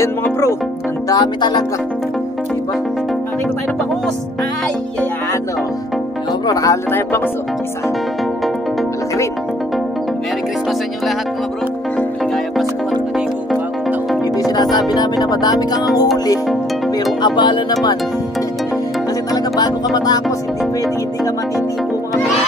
Ayan mga bro, ang dami talaga. Diba? Nakita tayo ng bangos. Ay, ayan o. Ayan bro, nakakala tayo ng bangos o. Isa. Malaki rin. Merry Christmas sa inyo lahat mga bro. Maligaya Pasko at Panigong Bagong Taon. Hindi sinasabi namin na madami kang ang huli, pero abala naman. Kasi talaga bago ka matapos, hindi pwede, hindi ka matitipo mga bro.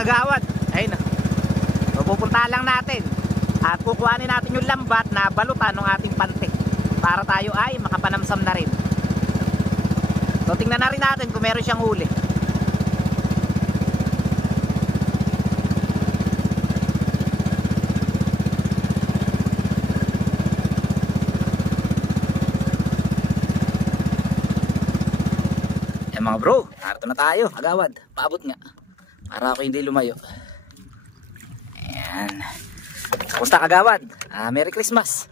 Kagawad. Ayun na. Pupunta lang natin at kukuhanin natin yung lambat na balutan ng ating pantik para tayo ay makapanamsam na rin. So tingnan na rin natin kung meron siyang huli. Eh mga bro, narito na tayo. Kagawad, paabot nga para ako hindi lumayo. Ayan. Kumusta kagawad? Merry Christmas.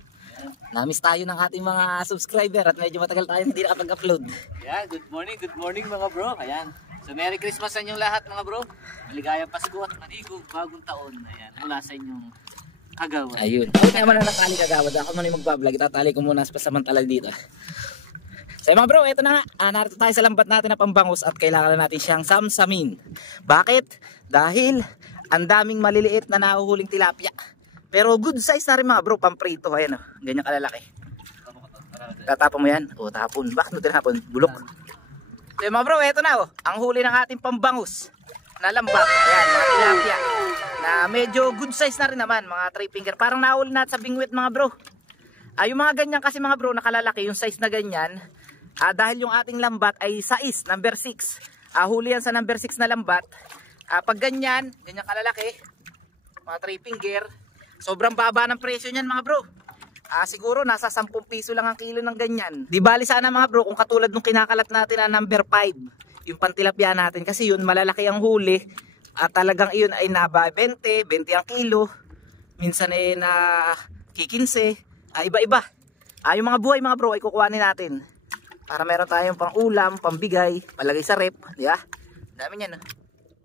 Namiss tayo ng ating mga subscriber at medyo matagal tayo hindi nakapag-upload. Yeah, good morning mga bro. Ayan. So Merry Christmas sa inyong lahat mga bro. Maligayang Pasko at Panigong Bagong Taon. Ayan, mula sa inyong kagawad. Ayun. Ako naman na natali kagawad. Ako muna yung magbablog. Itatali ko muna sa samantala dito. So mga bro, ito na nga. Narito tayo sa lambat natin na pambangos at kailangan na natin siyang samsamin. Bakit? Dahil ang daming maliliit na nahuhuling tilapia. Pero good size na rin mga bro, pamprito. Ayan o, ganyan kalalaki. Tatapon mo yan? O tapon. Bakit mo tinapon? Bulok. So mga bro, ito na o. Ang huli ng ating pambangos na lambat. Ayan, mga tilapia. Na medyo good size na rin naman, mga 3 finger. Parang nahuli natin sa bingwit mga bro. Yung mga ganyan kasi mga bro, nakalalaki, yung size na ganyan. Dahil yung ating lambat ay size, number 6. Huli yan sa number 6 na lambat. Pag ganyan, ganyan kalalaki, mga 3 finger, sobrang baba ng presyo niyan mga bro. Siguro nasa 10 piso lang ang kilo ng ganyan. Di bali sana mga bro kung katulad nung kinakalat natin na number 5, yung pantilapia natin. Kasi yun malalaki ang huli. Talagang iyon ay naba 20 ang kilo. Minsan ay na kikinse. Iba-iba. Yung mga buhay mga bro ay kukuhanin natin. Para meron tayong pang ulam, pambigay, palagay sa rep, di ba? Dami niyan.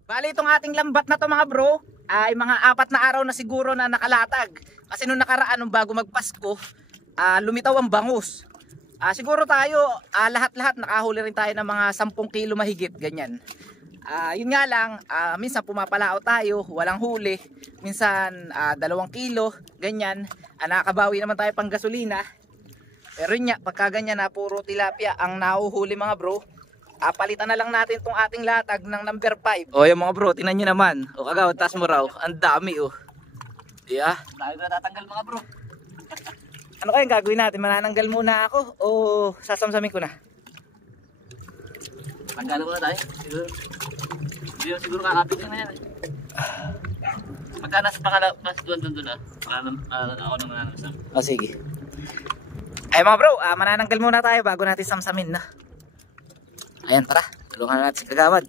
Bali itong ating lambat na to mga bro, ay mga 4 na araw na siguro na nakalatag. Kasi nung nakaraan, nung bago magpasko, lumitaw ang bangus. Siguro tayo, lahat-lahat nakahuli rin tayo ng mga 10 kilo mahigit, ganyan. Yun nga lang, minsan pumapalao tayo, walang huli. Minsan 2 kilo, ganyan. Nakakabawi naman tayo pang gasolina. Pero yun nga, pagka ganyan na puro tilapia ang nahuhuli mga bro, palitan na lang natin itong ating latag ng number 5. O yung mga bro, tingnan nyo naman. O kagawad, taas mo raw. Ang dami o. Yeah. Tayo na tatanggal mga bro. Ano kayang gagawin natin? Manananggal muna ako o sasamsamin ko na? Tanggalan muna tayo. Siguro kakapit na yan. Pagka nasa pakalas doon na. Ako nang nananasam. O sige. Ay mga bro, manananggal muna tayo bago natin samsamin na. Ayan, tara, tulungan na natin si Kagawad.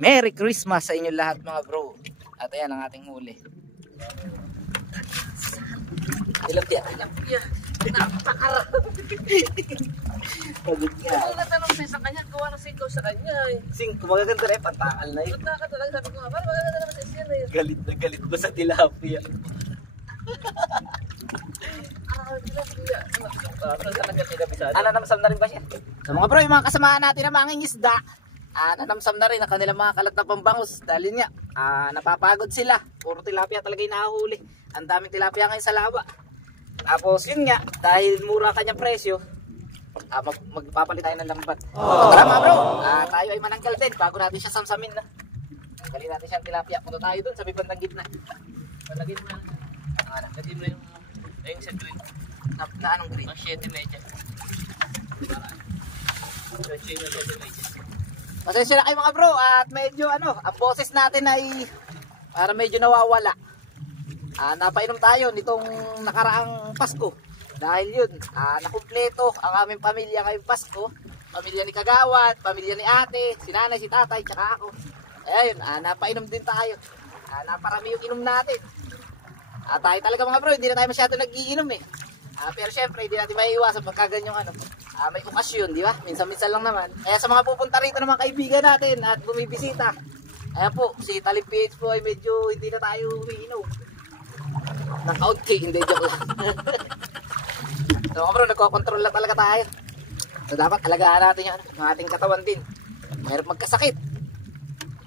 Merry Christmas sa inyo lahat mga bro. At ayan ang ating huli. Tilapia. Napakarami. Pagod ka. Ano natanong sa'yo sa kanya? Gawa na singko sa kanya eh. Magaganda rin, pantakal na yun. Punta ka talaga, sabi ko nga, parang magaganda naman sa isyan eh. Galit na galit ba sa tilapia? Nanamsam na rin ba siya? So mga bro, yung mga kasamaan natin na mga isda, nanamsam na rin ang kanilang mga kalat na pambangus. Dahil nga, napapagod sila. Puro tilapia talaga yung nahuli. Ang daming tilapia ngayon sa lawa. Tapos yun nga, dahil mura kanyang presyo, magpapalit tayo ng lambat. Tara mga bro, tayo ay mananggal din bago natin siya samsamin na. Tanggalin natin siya ang tilapia. Punta tayo dun sa bandang gitna. Bandang gitna. Nagkatin mo yung sa green. Na anong green? Ang 7 medya. Pasensya na kayo mga bro at medyo ang boses natin ay para medyo nawawala. Napainom tayo nitong nakaraang Pasko. Dahil yun, nakumpleto ang aming pamilya ngayong Pasko. Pamilya ni Kagawad, pamilya ni ate, si nanay, si tatay, tsaka ako. Ayun, napainom din tayo. Naparami yung inom natin. Tayo talaga mga bro, hindi na tayo masyado nag-iinom eh. Pero syempre, hindi natin maiiwasan pagka ganyong may okasyon, di ba? Minsan-minsan lang naman. Kaya sa mga pupunta rito ng mga kaibigan natin at bumibisita, ayan po, si Talim PH po ay medyo hindi na tayo umiinom. Naka-outki, hindi, joke lang. So mga bro, nagkocontrol lang talaga tayo. So dapat alagaan natin yung ating katawan din. Mahirap magkasakit.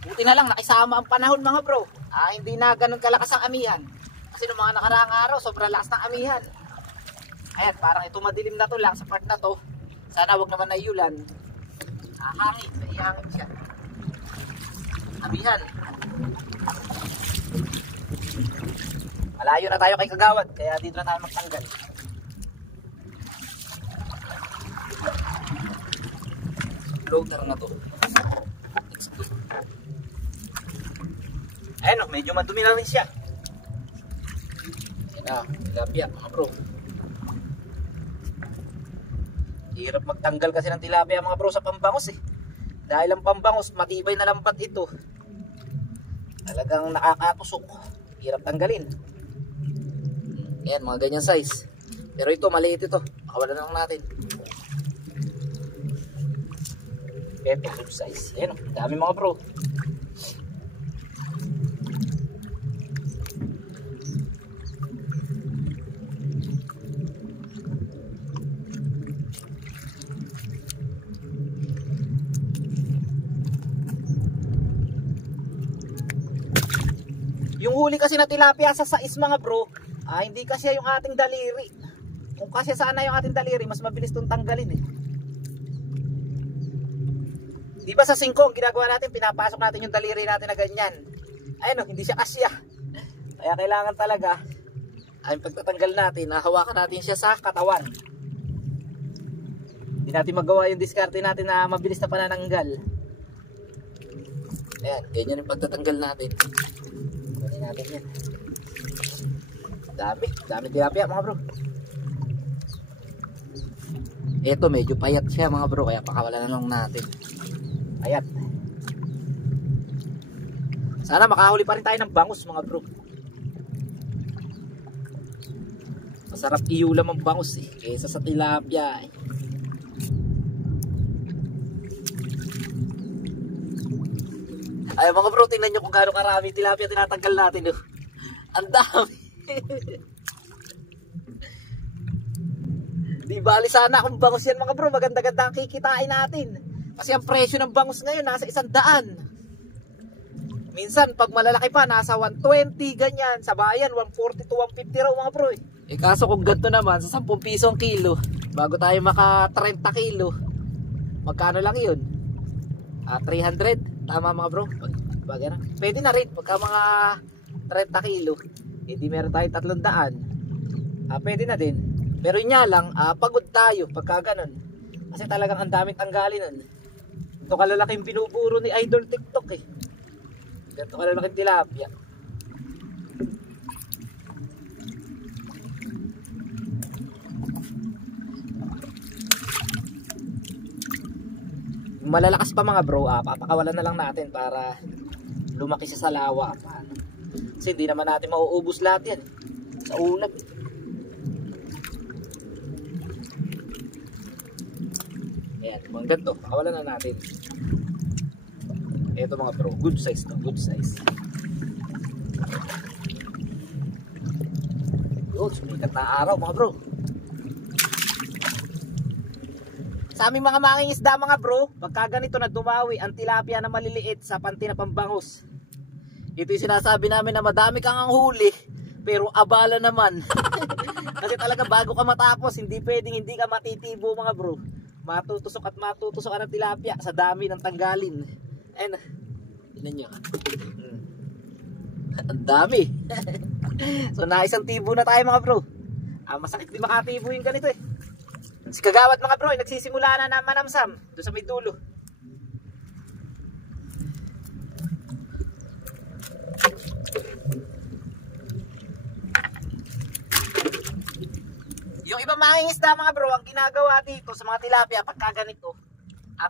Buti na lang, nakisama ang panahon mga bro. Hindi na ganun kalakas ang amihan. Kasi noong mga nakaraang araw, sobrang lakas ng amihan. Ayan, parang ito madilim na to lang sa part na to. Sana wag naman na yulan. Hangin, naihangin siya. Amihan. Malayo na tayo kay Kagawad, kaya dito na tayo magtanggal. Floater na to. Ayan medyo madumi na rin siya. Ayan tilapia mga bro. Hirap magtanggal kasi ng tilapia mga bro sa pambangus eh. Dahil ang pambangus matibay na lambat ito. Talagang nakakatusok. Hirap tanggalin. Ayan mga ganyan size. Pero ito maliit ito. Makawalan lang natin. Perfect size. Ayan dami mga bro. Yung huli kasi na tilapia sa sais mga bro, hindi kasi yung ating daliri. Kung kasi sana yung ating daliri, mas mabilis itong tanggalin eh. Di ba sa singkong, ginagawa natin, pinapasok natin yung daliri natin na ganyan. Ayun hindi siya kasya. Kaya kailangan talaga, ay pagtatanggal natin, hawakan natin siya sa katawan. Hindi natin magawa yung diskarte natin na mabilis na panananggal. Ayan, ganyan yung pagtatanggal natin. Natin yan. Dami tilapia mga bro. Ito medyo payat siya mga bro, kaya pakawala na lang natin. Payat. Sana makahuli pa rin tayo ng bangus mga bro. Masarap iulam ang bangus eh, kaysa sa tilapia eh. Ay mga bro, tingnan nyo kung gaano karami tilapia tinatanggal natin. Ang dami. Di bali sana kung bangus yan mga bro, maganda-ganda ang kikitain natin. Kasi ang presyo ng bangus ngayon nasa 100. Minsan pag malalaki pa nasa 120 ganyan. Sa bayan 140 to 150 raw mga bro eh. Kaso kung ganito naman sa 10 piso ang kilo, bago tayo maka 30 kilo, magkano lang yun? 300. Tama mga bro. Pwede na rin pagka mga 30 kilo. Hindi meron tayo 300. Pwede na din. Pero yun nga lang, pagod tayo pagka ganun. Kasi talagang ang daming tanggalin nun. Ito kalalaking binuburo ni Idol TikTok eh. Ganito kalalaking tilapia. malalakas pa mga bro, papakawalan na lang natin para lumaki siya sa lawa. Kasi hindi naman natin mauubos lahat yan sa ulam. Ayan, mga ganito, pakawalan na natin. Ito mga bro, good size to, good size. Yun, sumikat na araw mga bro. Sa aming mga mangingisda mga bro, pagka ganito na dumawi ang tilapia na maliliit sa panty na pambangus, ito yung sinasabi namin na madami kang ang huli pero abala naman. Kasi talaga bago ka matapos, hindi pwedeng hindi ka matitibo mga bro. Matutusok at matutusok ka ng tilapia sa dami ng tanggalin. Ayun, tignan nyo. Ang dami. So naisang tibo na tayo mga bro. Masakit din makatibo yung ganito eh. Si Kagawad mga bro, nagsisimula na manamsam doon sa may dulo. Yung ibang mangingisda mga bro, ang ginagawa dito sa mga tilapia pagka ganito,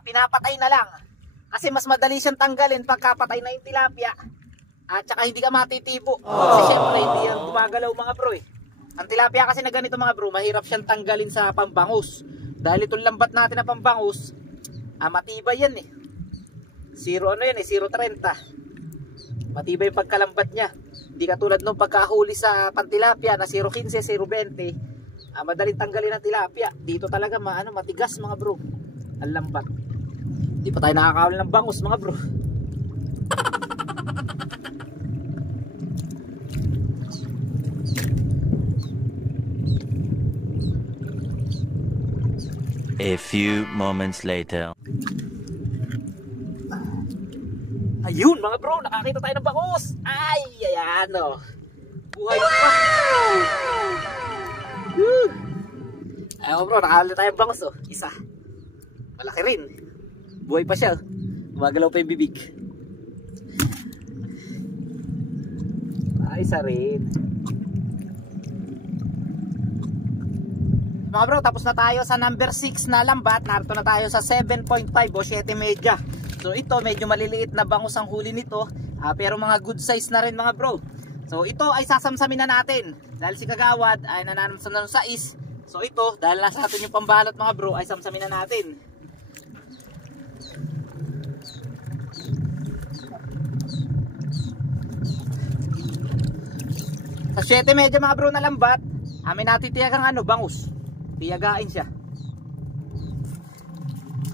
pinapatay na lang. Kasi mas madali siyang tanggalin pagkapatay na yung tilapia. At saka hindi ka matitibo. Kasi syempre hindi yan gumagalaw mga bro eh. Ang tilapia kasi na ganito mga bro, mahirap siyang tanggalin sa pambangus. Dahil itong lambat natin na pambangus, matibay yan eh. 0 0.30. Matibay yung pagkalambat niya. Hindi katulad nung pagkahuli sa pantilapia na 0.15, 0.20. Madaling tanggalin ng tilapia. Dito talaga matigas mga bro. Ang lambat. Hindi pa tayo nakakahuli ng bangus mga bro. A few moments later. Ayun mga bro, nakakita tayo ng bangus. Ay, ayan o. Buhay pa. Ayun bro, nakakita tayo ng bangus o. Isa. Malaki rin. Buhay pa siya. Gumagalaw pa yung bibig. Isa rin. Mga bro, tapos na tayo sa number 6 na lambat. Narito na tayo sa 7.5 o 7 media. So ito medyo maliliit na bangus ang huli nito, pero mga good size na rin mga bro. So ito ay sasamsamin na natin. Dahil si Kagawad ay nananamsam na sa is. So ito, dahil nasa atin yung pambalot mga bro, ay samsamin na natin. Sa 7 medya mga bro na lambat, amin natin tiyagang bangus. Tiyagain siya.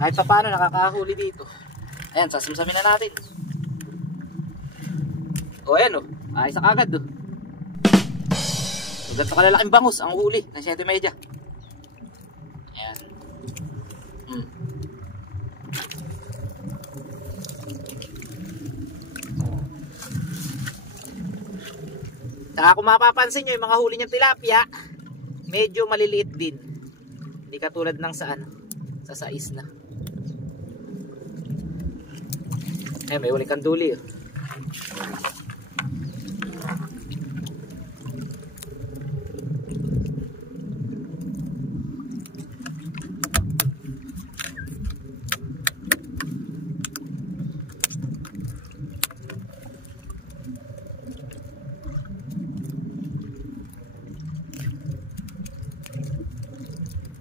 Kahit pa paano nakakahuli dito. Ayan, sasamsamin na natin. O ayan o, ayos na kagad o. So ganito kalalaking bangus ang huli ng 7 medya. Ayan. Saka kung mapapansin nyo yung mga huli niyang tilapia, medyo maliliit din. Hindi katulad ng sa sais na. May huli kang duli.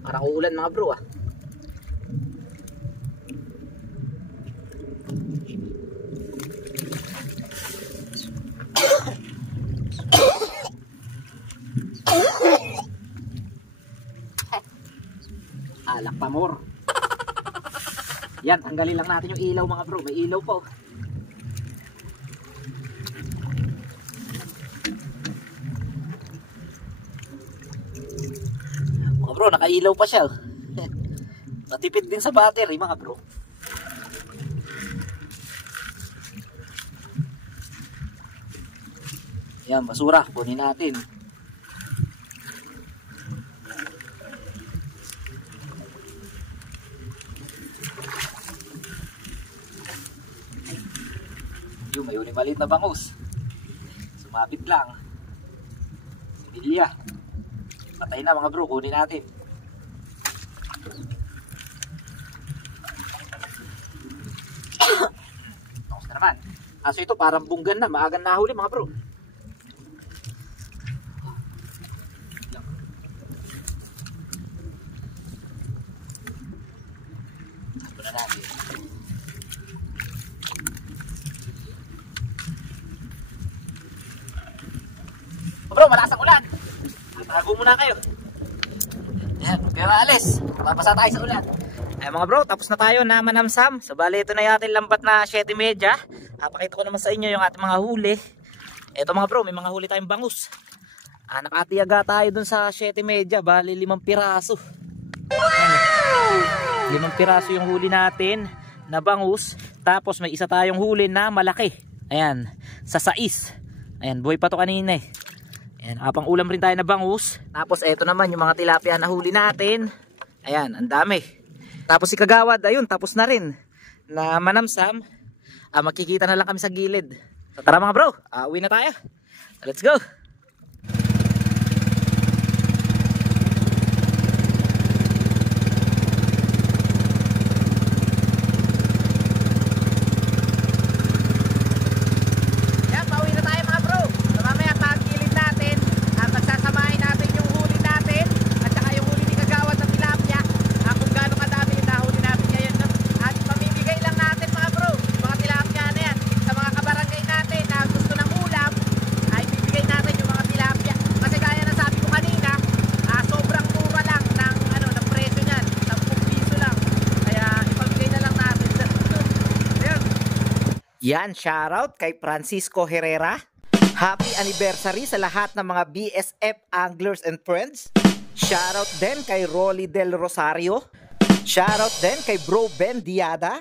Parang uulan mga bro Alak pa more. Yan, tanggalin lang natin yung ilaw mga bro. May ilaw po. Mga bro, nakailaw pa siya. Natipid din sa battery mga bro. Yan, basura. Kunin natin. Yung may uli maliit na bangus. Sumabit lang. Similya. Patay na mga bro, kunin natin. Tapos na naman. Aso ito parang bunggan na, maagang nahuli mga bro. Ito na natin. Bro, malakas ang ulan. Tago muna kayo. Ayan, pero alis. Mapasa tayo sa ulan. Ayan mga bro, tapos na tayo na manamsam. So bali ito na yung ating lambat na 7:30. Pakita ko naman sa inyo yung ating mga huli. Ito mga bro, may mga huli tayong bangus. Nakatiyaga tayo dun sa 7:30. Bali 5 piraso. Ayan, 5 piraso yung huli natin na bangus. Tapos may isa tayong huli na malaki. Ayan, sa 6. Ayan, buhay pa to kanina eh. Ayan, pang ulam rin tayo na bangus. Tapos eto naman yung mga tilapia na huli natin. Ayan, ang dami. Tapos si Kagawad, ayun, tapos na rin na manamsam. Magkikita na lang kami sa gilid. So tara mga bro, uwi na tayo. Let's go. Yan, shoutout kay Francisco Herrera. Happy anniversary sa lahat ng mga BSF anglers and friends. Shoutout din kay Rolly Del Rosario. Shoutout din kay Bro Ben Diada.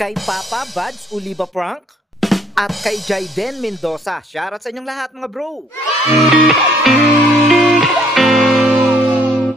Kay Papa Buds Oliva Frank. At kay Jaiden Mendoza. Shoutout sa inyong lahat mga bro.